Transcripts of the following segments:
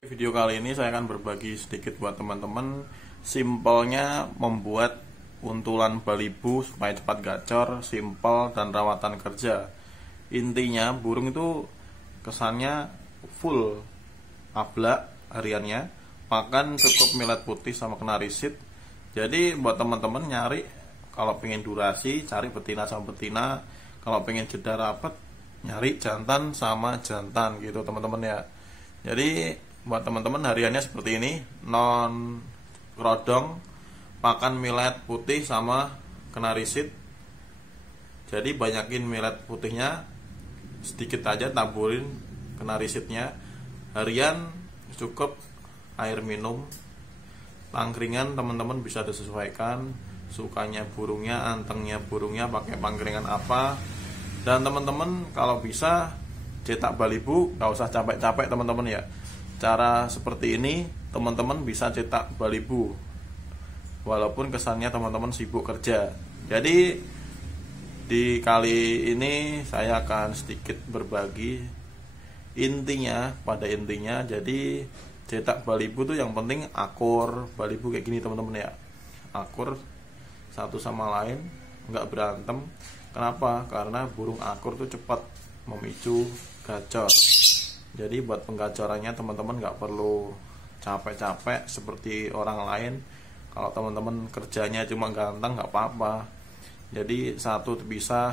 Video kali ini saya akan berbagi sedikit buat teman-teman simpelnya membuat untulan balibu supaya cepat gacor, simpel dan rawatan kerja. Intinya burung itu kesannya full ablak hariannya, makan cukup millet putih sama kenarisit. Jadi buat teman-teman nyari kalau pengen durasi cari betina sama betina, kalau pengen jeda rapat nyari jantan sama jantan gitu teman-teman ya. Jadi buat teman-teman hariannya seperti ini, non rodong, makan millet putih sama kenarisit. Jadi banyakin millet putihnya, sedikit aja taburin kenarisitnya. Harian cukup air minum, pangkringan teman-teman bisa disesuaikan sukanya burungnya, antengnya burungnya pakai pangkringan apa. Dan teman-teman kalau bisa cetak balibu, gak usah capek-capek teman-teman ya. Cara seperti ini teman-teman bisa cetak balibu walaupun kesannya teman-teman sibuk kerja. Jadi di kali ini saya akan sedikit berbagi pada intinya. Jadi cetak balibu tuh yang penting akur balibu kayak gini teman-teman ya, akur satu sama lain, nggak berantem. Kenapa? Karena burung akur tuh cepat memicu gacor. Jadi buat penggacorannya teman-teman nggak perlu capek-capek seperti orang lain. Kalau teman-teman kerjanya cuma ganteng nggak apa-apa. Jadi satu bisa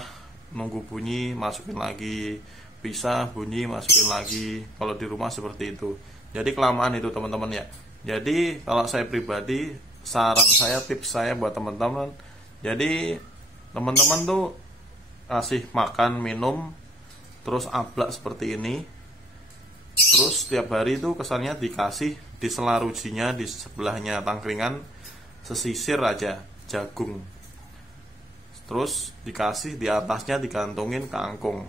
nunggu bunyi masukin lagi, bisa bunyi masukin lagi. Kalau di rumah seperti itu. Jadi kelamaan itu teman-teman ya. Jadi kalau saya pribadi, saran saya, tips saya buat teman-teman, jadi teman-teman tuh kasih makan minum terus ablak seperti ini. Terus setiap hari itu kesannya dikasih di selarujinya, di sebelahnya tangkringan sesisir aja jagung. Terus dikasih di atasnya digantungin kangkung.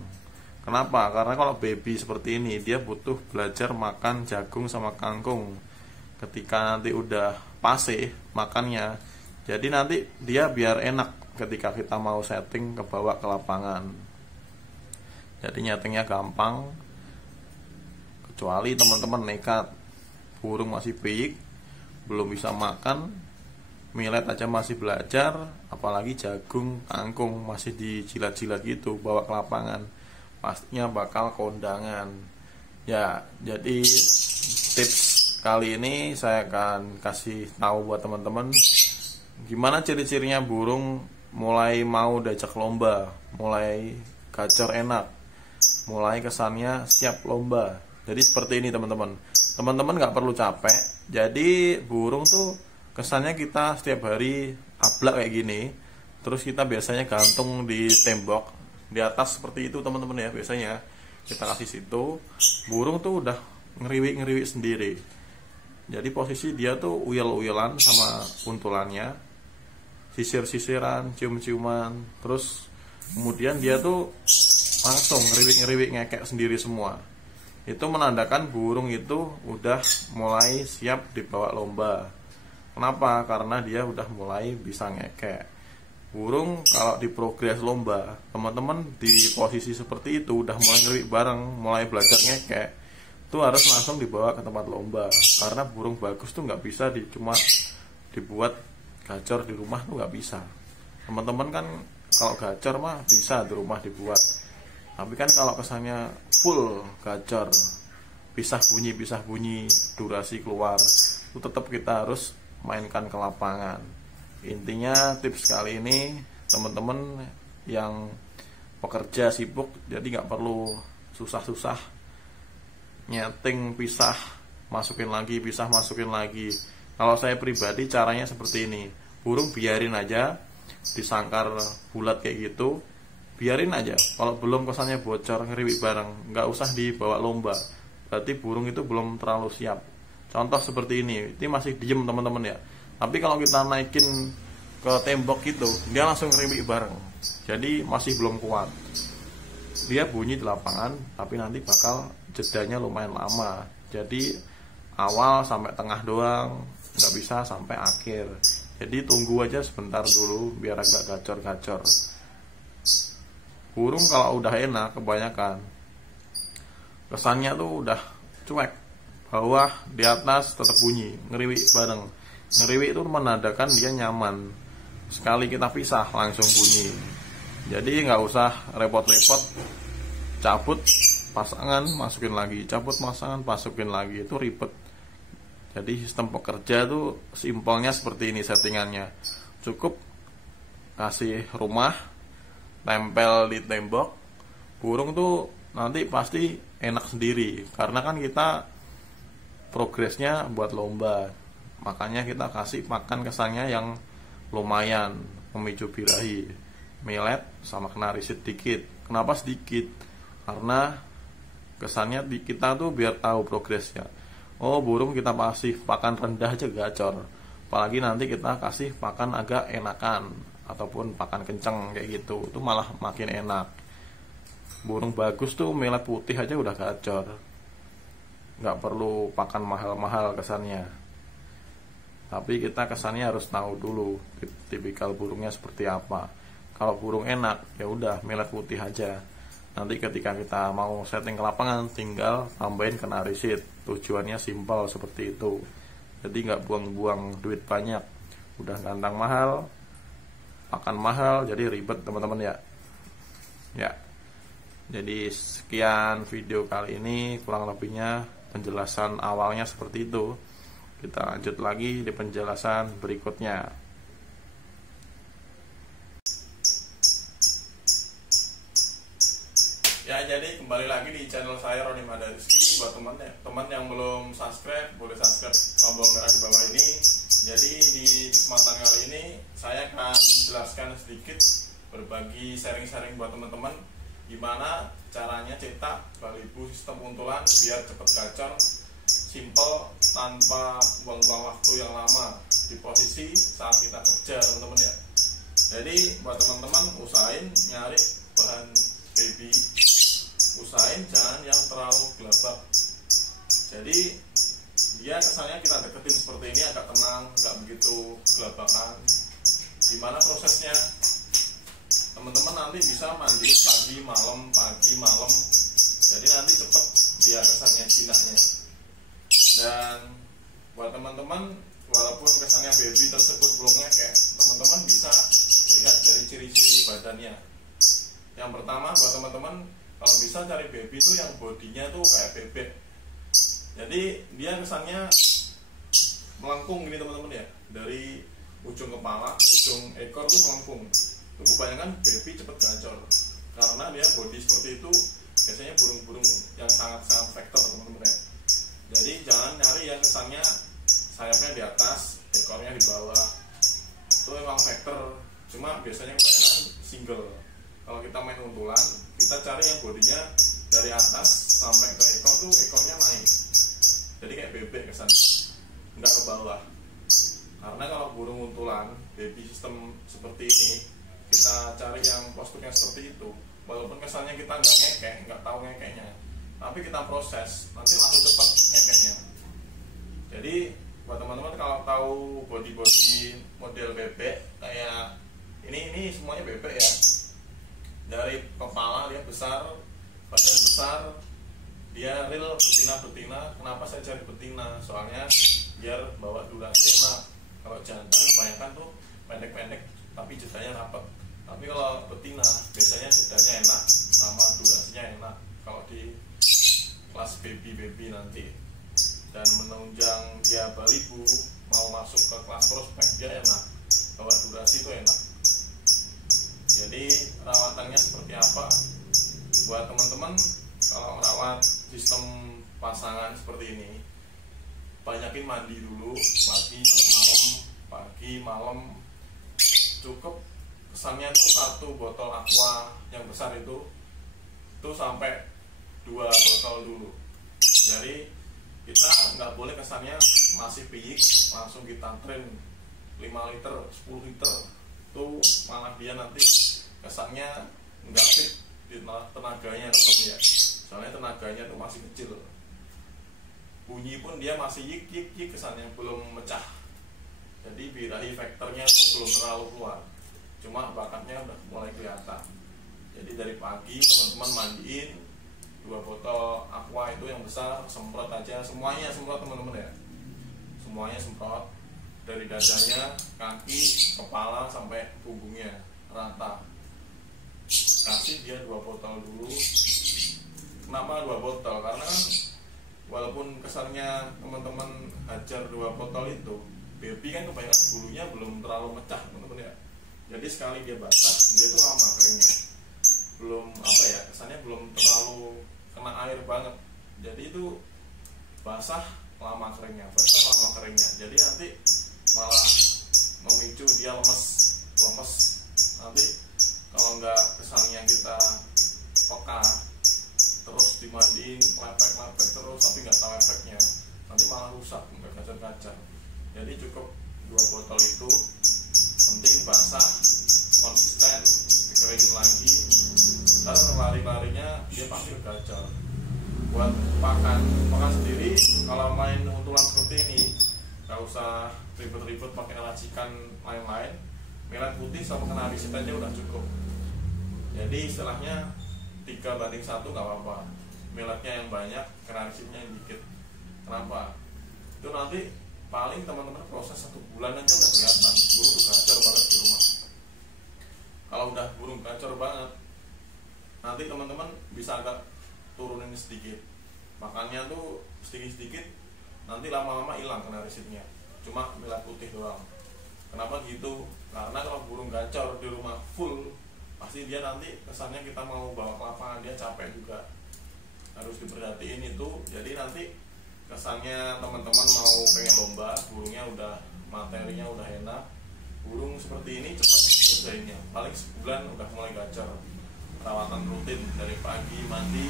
Kenapa? Karena kalau baby seperti ini dia butuh belajar makan jagung sama kangkung. Ketika nanti udah pase makannya, jadi nanti dia biar enak ketika kita mau setting ke bawah ke lapangan. Jadi nyetingnya gampang. Kecuali teman-teman nekat, burung masih piik, belum bisa makan, millet aja masih belajar, apalagi jagung, kangkung masih dijilat-jilat gitu bawa ke lapangan, pastinya bakal kondangan. Ya, jadi tips kali ini saya akan kasih tahu buat teman-teman gimana ciri-cirinya burung mulai mau diajak lomba, mulai gacor enak, mulai kesannya siap lomba. Jadi seperti ini teman-teman. Teman-teman nggak perlu capek. Jadi burung tuh kesannya kita setiap hari ablak kayak gini. Terus kita biasanya gantung di tembok di atas seperti itu teman-teman ya. Biasanya kita kasih situ, burung tuh udah ngeriwik-ngeriwik sendiri. Jadi posisi dia tuh uyel-uyelan sama untulannya, sisir-sisiran, cium-ciuman. Terus kemudian dia tuh langsung ngeriwik-ngeriwik ngekek sendiri semua. Itu menandakan burung itu udah mulai siap dibawa lomba. Kenapa? Karena dia udah mulai bisa ngekek. Burung kalau di progres lomba, teman-teman di posisi seperti itu udah mulai ngeriwik bareng, mulai belajar ngekek, itu harus langsung dibawa ke tempat lomba. Karena burung bagus tuh nggak bisa cuma dibuat gacor di rumah tuh nggak bisa. Teman-teman kan kalau gacor mah bisa di rumah dibuat. Tapi kan kalau kesannya full gacor, pisah bunyi, durasi keluar, itu tetap kita harus mainkan ke lapangan. Intinya tips kali ini teman-teman yang pekerja sibuk, jadi nggak perlu susah-susah nyeting pisah, masukin lagi. Kalau saya pribadi caranya seperti ini, burung biarin aja disangkar bulat kayak gitu. Biarin aja, kalau belum kesannya bocor ngeriwik bareng, nggak usah dibawa lomba. Berarti burung itu belum terlalu siap. Contoh seperti ini masih diem teman-teman ya. Tapi kalau kita naikin ke tembok gitu, dia langsung ngeriwik bareng. Jadi masih belum kuat. Dia bunyi di lapangan, tapi nanti bakal jedanya lumayan lama. Jadi awal sampai tengah doang, nggak bisa sampai akhir. Jadi tunggu aja sebentar dulu biar agak gacor-gacor. Burung kalau udah enak kebanyakan kesannya tuh udah cuek, bawah, di atas tetap bunyi, ngeriwik bareng. Ngeriwik itu menandakan dia nyaman. Sekali kita pisah langsung bunyi. Jadi nggak usah repot-repot cabut pasangan masukin lagi, cabut pasangan masukin lagi, itu ribet. Jadi sistem pekerja tuh simpelnya seperti ini settingannya. Cukup kasih rumah, tempel di tembok, burung tuh nanti pasti enak sendiri. Karena kan kita progresnya buat lomba, makanya kita kasih makan kesannya yang lumayan, memicu birahi, millet sama kenari sedikit. Kenapa sedikit? Karena kesannya kita tuh biar tahu progresnya. Oh, burung kita kasih pakan rendah aja gacor, apalagi nanti kita kasih pakan agak enakan ataupun pakan kenceng kayak gitu, itu malah makin enak. Burung bagus tuh millet putih aja udah gacor, nggak perlu pakan mahal-mahal kesannya. Tapi kita kesannya harus tahu dulu tipikal burungnya seperti apa. Kalau burung enak ya udah millet putih aja. Nanti ketika kita mau setting ke lapangan tinggal tambahin kenari seed. Tujuannya simpel seperti itu. Jadi nggak buang-buang duit banyak. Udah kandang mahal, pakan mahal, jadi ribet teman-teman ya. Ya. Jadi sekian video kali ini, kurang lebihnya penjelasan awalnya seperti itu. Kita lanjut lagi di penjelasan berikutnya. Ya, jadi kembali lagi di channel saya Roni Madariski. Buat teman yang belum subscribe, boleh subscribe tombol merah di bawah ini. Jadi di kesempatan kali ini saya akan jelaskan sedikit, berbagi sharing-sharing buat teman-teman gimana caranya cetak balibu sistem untulan biar cepet gacor, simple, tanpa buang-buang waktu yang lama di posisi saat kita kerja teman-teman ya. Jadi buat teman-teman usahain nyari bahan baby, usahain jangan yang terlalu gelabak. Jadi dia kesannya kita deketin seperti ini agak tenang, nggak begitu gelabakan. Gimana prosesnya? Teman-teman nanti bisa mandi pagi malam, jadi nanti cepet dia kesannya jinaknya. Dan buat teman-teman, walaupun kesannya baby tersebut belum ngekek, teman-teman bisa lihat dari ciri-ciri badannya. Yang pertama buat teman-teman, kalau bisa cari baby itu yang bodinya tuh kayak bebek. Jadi dia kesannya melengkung gini teman-teman ya, dari ujung kepala, ujung ekor tuh melengkung. Itu kebanyakan baby cepet gacor, karena dia body seperti itu biasanya burung-burung yang sangat-sangat vektor teman-teman ya. Jadi jangan nyari yang kesannya sayapnya di atas, ekornya di bawah. Itu emang vektor, cuma biasanya kebanyakan single. Kalau kita main untulan, kita cari yang bodinya dari atas sampai ke ekor tuh ekornya naik. Jadi kayak bebek kesannya, nggak ke bawah. Karena kalau burung untulan, baby system seperti ini, kita cari yang posturnya seperti itu. Walaupun kesannya kita nggak ngekek, nggak tahu ngekeknya, tapi kita proses, nanti langsung cepat ngekeknya. Jadi buat teman-teman kalau tahu body-body model bebek kayak ini semuanya bebek ya. Dari kepala dia besar, badan besar, dia real betina-betina. Kenapa saya cari betina? Soalnya biar bawa durasi enak. Kalau jantan kebanyakan tuh pendek-pendek tapi jedanya rapat. Tapi kalau betina biasanya jedanya enak sama durasinya enak kalau di kelas baby nanti. Dan menunjang dia balibu mau masuk ke kelas prospek dia enak, bawa durasi itu enak. Jadi rawatannya seperti apa? Buat teman-teman kalau merawat sistem pasangan seperti ini, banyakin mandi dulu pagi malam. Cukup kesannya tuh 1 botol aqua yang besar itu sampai 2 botol dulu. Jadi kita nggak boleh kesannya masih piyik langsung kita train 5 liter 10 liter, itu malah dia nanti kesannya nggak fit di tenaganya teman-teman ya. Soalnya tenaganya tuh masih kecil, bunyi pun dia masih yik kesannya belum mecah. Jadi birahi vektornya tuh belum terlalu keluar, cuma bakatnya udah mulai kelihatan. Jadi dari pagi teman-teman mandiin, 2 botol aqua itu yang besar, semprot aja semuanya, semprot teman-teman ya, semuanya semprot dari dadanya, kaki, kepala sampai punggungnya rata. Kasih dia 2 botol dulu. Kenapa 2 botol? Karena kan walaupun kesannya teman-teman hajar 2 botol itu, baby kan kebanyakan bulunya belum terlalu mecah teman-teman ya. Jadi sekali dia basah, dia tuh lama keringnya, belum apa ya, kesannya belum terlalu kena air banget. Jadi itu basah lama keringnya, basah lama keringnya. Jadi nanti malah memicu dia lemes. Nanti kalau nggak kesannya kita peka terus dimandiin lepek terus tapi nggak tahu efeknya, nanti malah rusak, nggak kacar-kacar. Jadi cukup 2 botol itu, penting basah, konsisten, dikeringin lagi, ntar lari-larinya dia pasti kegacor. Buat pakan sendiri, kalau main untulan seperti ini nggak usah ribet-ribet pakai racikan lain-lain, melet putih sama kenarisit aja udah cukup. Jadi istilahnya 3:1 nggak apa-apa, meletnya yang banyak, kenarisitnya yang dikit. Kenapa? Itu nanti paling teman-teman proses 1 bulan aja udah kelihatan burung tuh gacor banget di rumah. Kalau udah burung gacor banget, nanti teman-teman bisa agak turunin sedikit, makannya tuh sedikit-sedikit, nanti lama-lama hilang kenarisitnya, cuma melet putih doang. Kenapa gitu? Karena kalau burung gacor di rumah full, pasti dia nanti kesannya kita mau bawa ke lapangan dia capek juga, harus diperhatiin itu. Jadi nanti kesannya teman-teman mau pengen lomba, burungnya udah materinya udah enak, burung seperti ini cepat ngerjainnya, paling sebulan udah mulai gacor. Perawatan rutin dari pagi, mandi,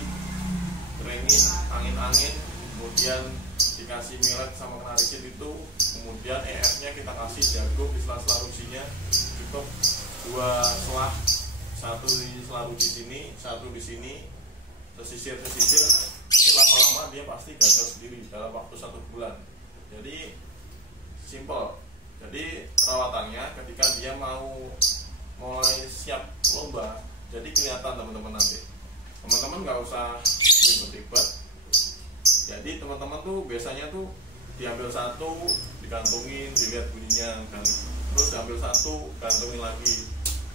keringin, angin-angin, kemudian dikasih millet sama kenarisit itu, kemudian EF-nya kita kasih jagung di sela-sela rusinya, cukup 2 selah, 1 di sela rusi sini, 1 di sini, sesisir, itu lama-lama dia pasti gacor sendiri dalam waktu 1 bulan. Jadi simple. Jadi perawatannya ketika dia mau mulai siap lomba, jadi kelihatan teman-teman nanti. Teman-teman nggak usah ribet-ribet. Jadi teman-teman tuh biasanya tuh diambil 1, digantungin, dilihat bunyinya kan, terus diambil 1, gantungin lagi.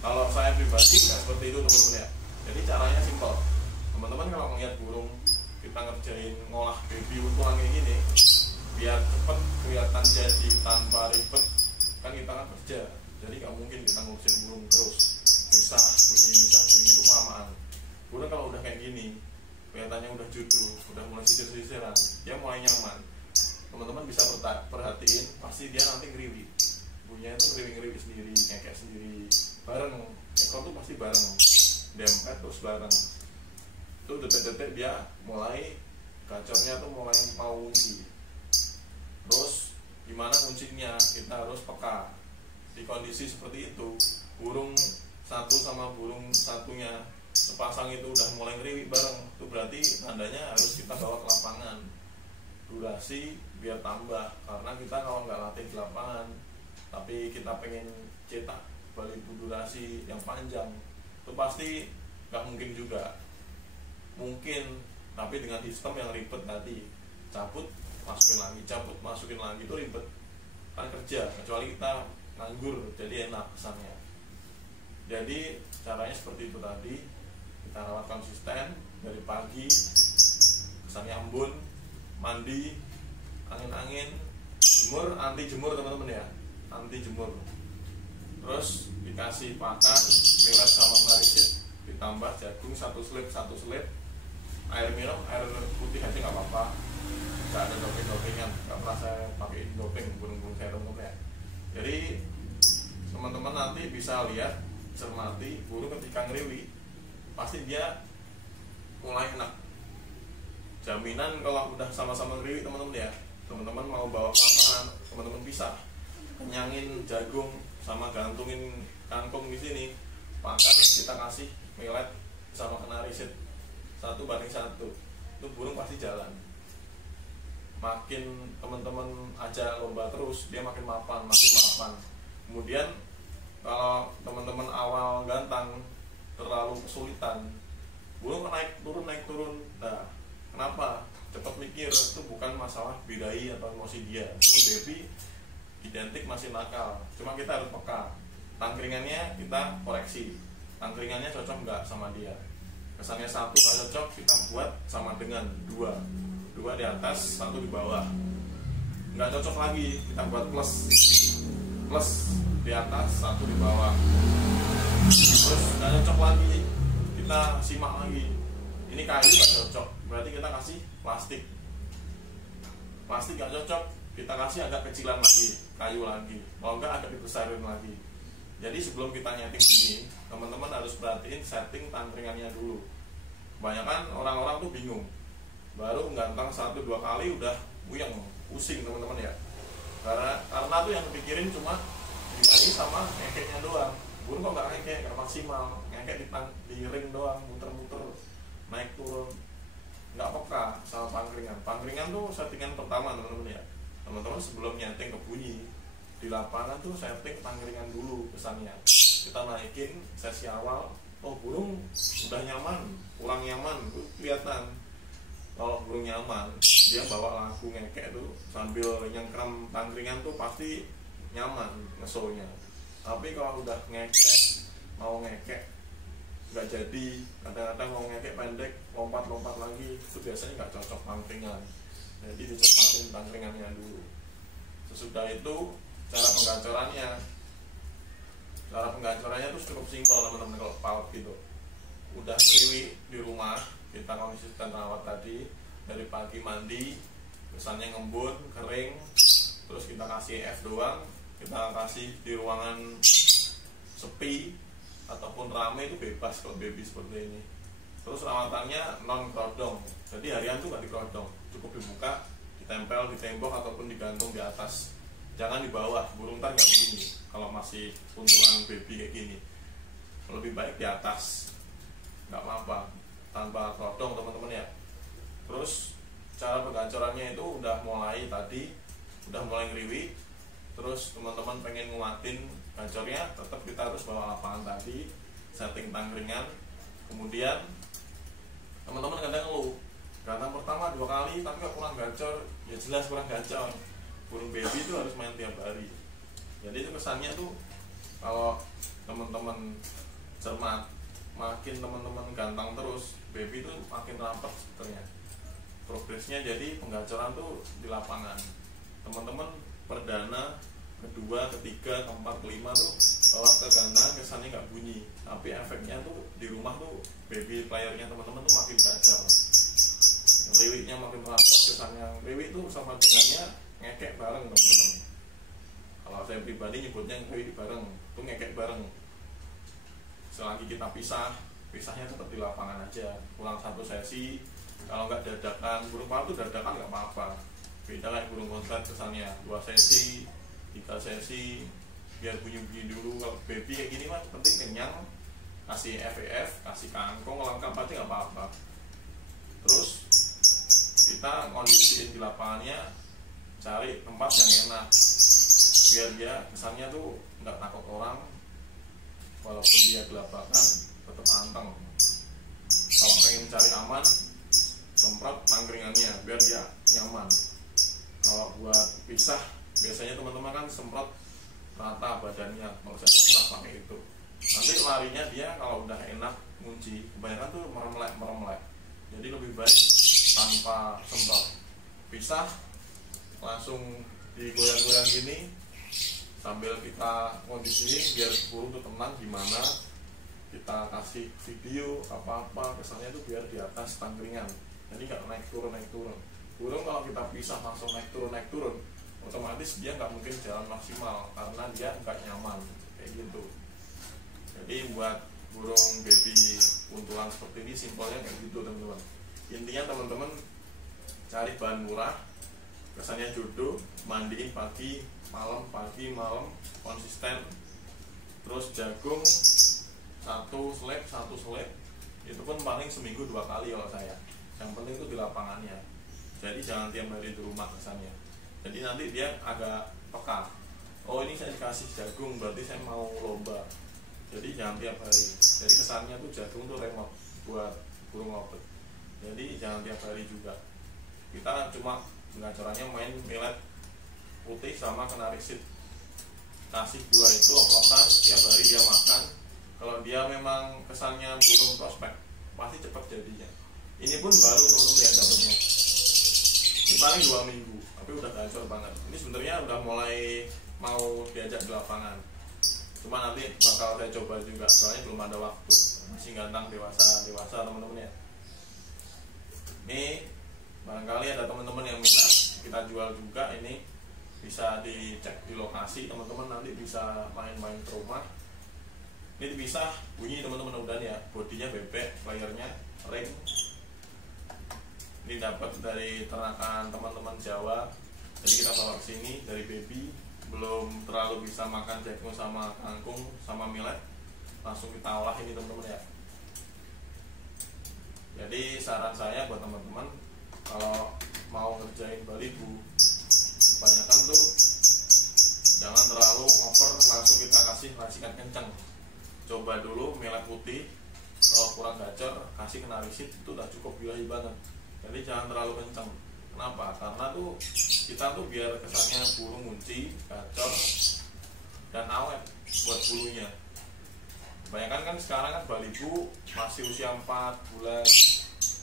Kalau saya pribadi nggak seperti itu teman-teman ya. Jadi caranya simple. Teman-teman kalau melihat burung kita ngerjain ngolah baby untulan kayak gini, biar cepet kelihatan jadi tanpa ribet, kan kita kan kerja, jadi nggak mungkin kita ngurusin burung terus misah bunyi itu kelamaan. Burung kalau udah kayak gini kelihatannya udah judu, udah mulai sisir-sisiran, dia mulai nyaman. Teman-teman bisa perhatiin, pasti dia nanti ngeriwi, bunyinya itu ngeriwi-ngeriwi sendiri, ngekek sendiri, bareng, ekor tuh pasti bareng, dempet terus bareng. Itu detik-detik dia mulai gacornya tuh mulai mau ngunci. Terus gimana kuncinya? Kita harus peka. Di kondisi seperti itu, burung satu sama burung satunya sepasang itu udah mulai ngeriwi bareng, itu berarti tandanya harus kita bawa ke lapangan. Durasi biar tambah, karena kita kalau nggak latih di lapangan, tapi kita pengen cetak balibu durasi yang panjang, itu pasti nggak mungkin juga. Mungkin, tapi dengan sistem yang ribet tadi, cabut masukin lagi itu ribet, kan kerja. Kecuali kita nganggur, jadi enak kesannya. Jadi caranya seperti itu tadi, kita rawat konsisten dari pagi, kesannya embun, mandi, angin-angin, jemur, anti jemur teman-teman ya, anti jemur. Terus dikasih pakan millet sama kenarisit, ditambah jagung 1 selip, air minum, air putih aja nggak apa-apa, nggak ada doping-dopingan, nggak pernah saya pakai doping burung-burung saya teman-teman ya. Jadi teman-teman nanti bisa lihat, cermati burung ketika ngeriwi, pasti dia mulai enak. Jaminan kalau udah sama-sama ngeriwi teman-teman ya, teman-teman mau bawa ke lapangan, teman-teman bisa kenyangin jagung sama gantungin kangkung di sini, pakan kita kasih millet sama kenarisit 1:1, itu burung pasti jalan. Makin teman-teman aja lomba terus, dia makin mapan. Kemudian kalau teman-teman awal gantang terlalu kesulitan, burung naik turun. Nah, kenapa? Cepat mikir, itu bukan masalah birahi atau emosi dia. Burung baby identik masih nakal, cuma kita harus peka. Tangkringannya kita koreksi, tangkringannya cocok nggak sama dia. Kesannya satu nggak cocok, kita buat sama dengan dua di atas, satu di bawah. Nggak cocok lagi, kita buat plus di atas, satu di bawah. Terus nggak cocok lagi, kita simak lagi. Ini kayu nggak cocok, berarti kita kasih plastik nggak cocok, kita kasih agak kecilan lagi, kayu lagi, kalau enggak agak dibesarin lagi. Jadi sebelum kita nyeting bunyi, teman-teman harus perhatiin setting tangkringannya dulu. Kebanyakan orang-orang tuh bingung, baru gantang 1-2 kali udah puyeng, pusing teman-teman ya. Karena tuh yang dipikirin cuma diraih sama ngekeknya doang. Burung kok nggak ngekek, nggak maksimal, ngekek di ring doang, muter-muter, naik turun, nggak peka sama pangkringan. Pangkringan tuh settingan pertama teman-teman ya. Teman-teman sebelum nyeting ke bunyi di lapangan tuh setting pangkringan dulu kesannya. Kita naikin sesi awal, oh burung udah nyaman, kurang nyaman, kelihatan. Kalau burung nyaman, dia bawa lagu ngekek tuh sambil nyengkram pangkringan tuh pasti nyaman ngesonya. Tapi kalau udah ngekek, mau ngekek nggak jadi, kadang-kadang mau ngekek pendek, lompat lagi, itu biasanya nggak cocok pangkringan. Jadi dicepatin pangkringannya dulu. Sesudah itu cara penggacorannya tuh cukup simpel teman-teman. Kalau paut gitu udah ngeriwi di rumah, kita konsisten rawat tadi, dari pagi mandi, kesannya ngembun, kering, terus kita kasih F doang, kita kasih di ruangan sepi ataupun rame itu bebas kalau baby seperti ini. Terus rawatannya non kerodong, jadi harian tuh gak dikerodong, cukup dibuka, ditempel di tembok ataupun digantung di atas, jangan di bawah, burung ntar nggak bunyi kalau masih kuntulan baby kayak gini. Lebih baik di atas, nggak apa-apa, tanpa kerodong teman-teman ya. Terus cara penggacorannya itu udah mulai ngeriwi. Terus teman-teman pengen nguatin gacornya, tetap kita harus bawa lapangan tadi, setting tangkringan. Kemudian teman-teman kadang ngeluh, gantang pertama 2 kali tapi kok kurang gacor. Ya jelas kurang gacor, burung baby itu harus main tiap hari. Jadi itu kesannya tuh kalau teman-teman cermat, makin teman-teman gantang terus, baby itu makin rapat sebetulnya progresnya. Jadi penggacoran tuh di lapangan, teman-teman perdana, kedua, ketiga, keempat, kelima tuh kalau kegantangan kesannya nggak bunyi, tapi efeknya tuh di rumah tuh baby playernya teman-teman tuh makin gacor, riwiknya makin rapat kesannya. Riwik tuh sama dengannya ngekek bareng teman-teman. Kalau saya pribadi nyebutnya riwik bareng, tuh ngekek bareng. Selagi kita pisahnya tetap di lapangan aja, ulang 1 sesi. Kalau nggak dadakan, burung paut tuh dadakan nggak apa-apa, beda kayak burung konslet kesannya 2 sesi, 3 sesi, biar bunyi-bunyi dulu. Kalau baby kayak gini mah penting kenyang, kasih FEF, kasih kangkung lengkap aja nggak apa-apa. Terus kita kondisiin di lapangannya, cari tempat yang enak biar dia kesannya tuh nggak takut orang, walaupun dia gelabakan tetap anteng. Kalau pengen cari aman, semprot tangkringannya biar dia nyaman. Kalau buat pisah, biasanya teman-teman kan semprot rata badannya, kalau saya pernah pakai itu. Nanti larinya dia kalau udah enak ngunci, kebanyakan tuh meremlek. Jadi lebih baik tanpa semprot, pisah langsung digoyang-goyang gini sambil kita kondisi biar burung tuh tenang. Gimana kita kasih video apa-apa kesannya tuh biar di atas tangkringan, jadi nggak naik turun. Burung kalau kita pisah langsung naik turun, otomatis dia nggak mungkin jalan maksimal karena dia nggak nyaman kayak gitu. Jadi buat burung baby kuntulan seperti ini simpelnya kayak gitu teman-teman. Intinya teman-teman cari bahan murah, kesannya jodoh, mandiin pagi malam, konsisten. Terus jagung 1 slab itu pun paling seminggu 2 kali kalau saya. Yang penting itu di lapangannya, jadi jangan tiap hari di rumah kesannya. Jadi nanti dia agak peka, oh ini saya dikasih jagung berarti saya mau lomba. Jadi jangan tiap hari, jadi kesannya tuh jagung tuh remote buat burung lovebird. Jadi jangan tiap hari juga. Kita cuma pengajarannya main millet putih sama kenari seed, kasih dua itu oplosan, tiap hari dia makan. Kalau dia memang kesannya burung prospek, pasti cepat jadinya. Ini pun baru teman-teman lihat dapatnya, ini paling 2 minggu tapi udah gacor banget. Ini sebenarnya udah mulai mau diajak di lapangan, cuma nanti bakal saya coba juga, soalnya belum ada waktu, masih gantang dewasa teman-teman ya. Ini barangkali ada teman-teman yang minta kita jual juga, ini bisa dicek di lokasi, teman-teman nanti bisa main-main ke rumah. Ini bisa bunyi teman-teman udah ya, bodinya bebek, layarnya ring. Ini dapat dari ternakan teman-teman Jawa, jadi kita bawa ke sini dari baby, belum terlalu bisa makan jagung sama kangkung sama millet, langsung kita olah ini teman-teman ya. Jadi saran saya buat teman-teman, kalau mau ngerjain balibu, kebanyakan tuh jangan terlalu over, langsung kita kasih racikan kencang. Coba dulu millet putih, kalau kurang gacor kasih kenari seed, itu udah cukup birahi banget. Jadi jangan terlalu kencang. Kenapa? Karena tuh kita tuh biar kesannya burung munci, gacor, dan awet buat bulunya. Kebanyakan kan sekarang kan balibu masih usia 4 bulan,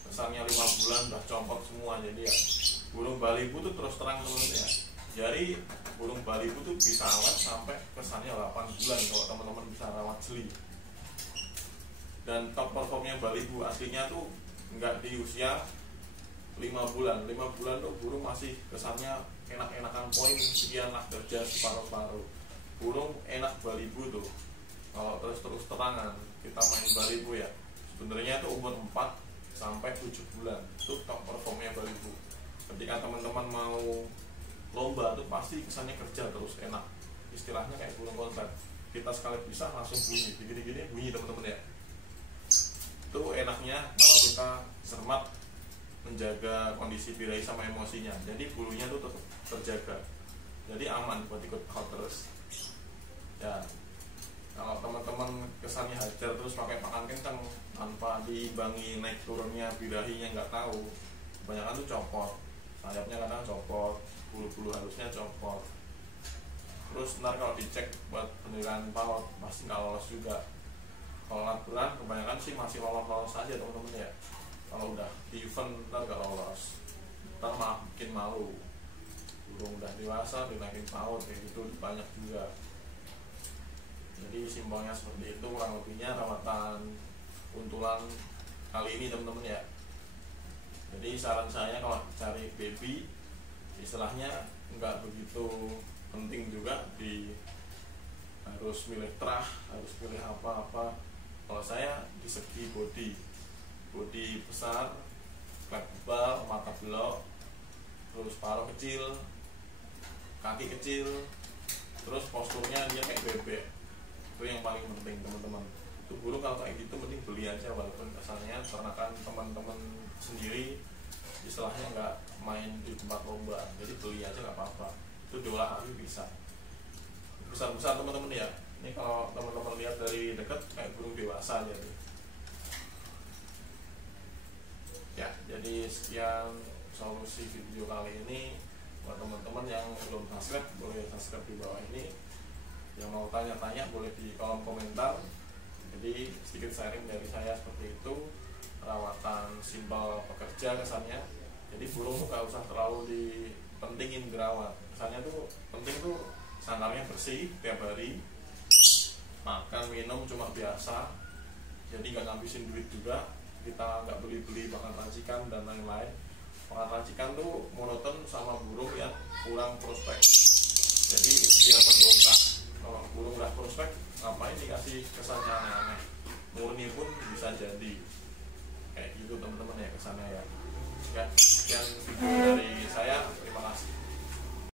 kesannya 5 bulan udah compot semua. Jadi ya burung balibu tuh terus terang ya. Jadi burung balibu tuh bisa awet sampai kesannya 8 bulan kalau teman-teman bisa rawat jeli. Dan top performnya balibu aslinya tuh nggak di usia 5 bulan. 5 bulan tuh burung masih kesannya enak-enakan poin sekian lah, kerja separuh-paruh. Burung enak balibu tuh kalau terus terangan kita main balibu ya. Sebenarnya tuh umur 4 sampai 7 bulan itu top performnya balibu. Ketika teman-teman mau lomba tuh pasti kesannya kerja terus enak, istilahnya kayak burung konser. Kita sekali bisa langsung bunyi, gini-gini bunyi teman-teman ya. Itu enaknya kalau kita cermat menjaga kondisi birahi sama emosinya, jadi bulunya tuh tetap terjaga, jadi aman buat ikut out terus ya. Kalau teman-teman kesannya hajar terus pakai pakan kencang tanpa diimbangi naik turunnya birahinya nggak tahu, kebanyakan tuh copot sayapnya, kadang copot bulu-bulu halusnya copot. Terus ntar kalau dicek buat penilaian paut pasti nggak lolos juga. Kalau laporan kebanyakan sih masih lolos saja teman-teman ya. Kalau udah di event ntar nggak lolos, ntar makin malu. Burung udah dewasa dinaikin paut kayak gitu banyak juga. Jadi simpelnya seperti itu kurang lebihnya rawatan untulan kali ini teman-teman ya. Jadi saran saya kalau cari baby, istilahnya nggak begitu penting juga di harus milih terah, harus pilih apa-apa. Kalau saya di segi body besar, klep tebal, mata belok, terus paruh kecil, kaki kecil, terus posturnya dia kayak bebek, itu yang paling penting teman-teman. Itu burung kalau kayak gitu mending beli aja, walaupun kesannya ternakan teman-teman sendiri, istilahnya nggak main di tempat lomba, jadi beli aja nggak apa-apa. Itu diolah lagi bisa besar-besar teman-teman ya. Ini kalau teman-teman lihat dari dekat kayak burung dewasa aja nih. Ya, jadi sekian solusi video kali ini. Buat teman-teman yang belum subscribe, boleh subscribe di bawah ini. Yang mau tanya-tanya boleh di kolom komentar. Jadi sedikit sharing dari saya seperti itu. Perawatan simpel pekerja kesannya. Jadi burung tuh gak usah terlalu dipentingin dirawat. Kesannya tuh penting tuh sangkarnya bersih tiap hari, makan minum cuma biasa, jadi gak ngabisin duit juga. Kita nggak beli-beli pakan racikan dan lain-lain. Pakan racikan tuh monoton sama burung yang kurang prospek, jadi dia mendongkrak. Kalau burung udah prospek, ngapain dikasih kesannya aneh-aneh, murni pun bisa jadi kayak gitu teman-teman ya kesannya ya. Sekian video dari saya, terima kasih.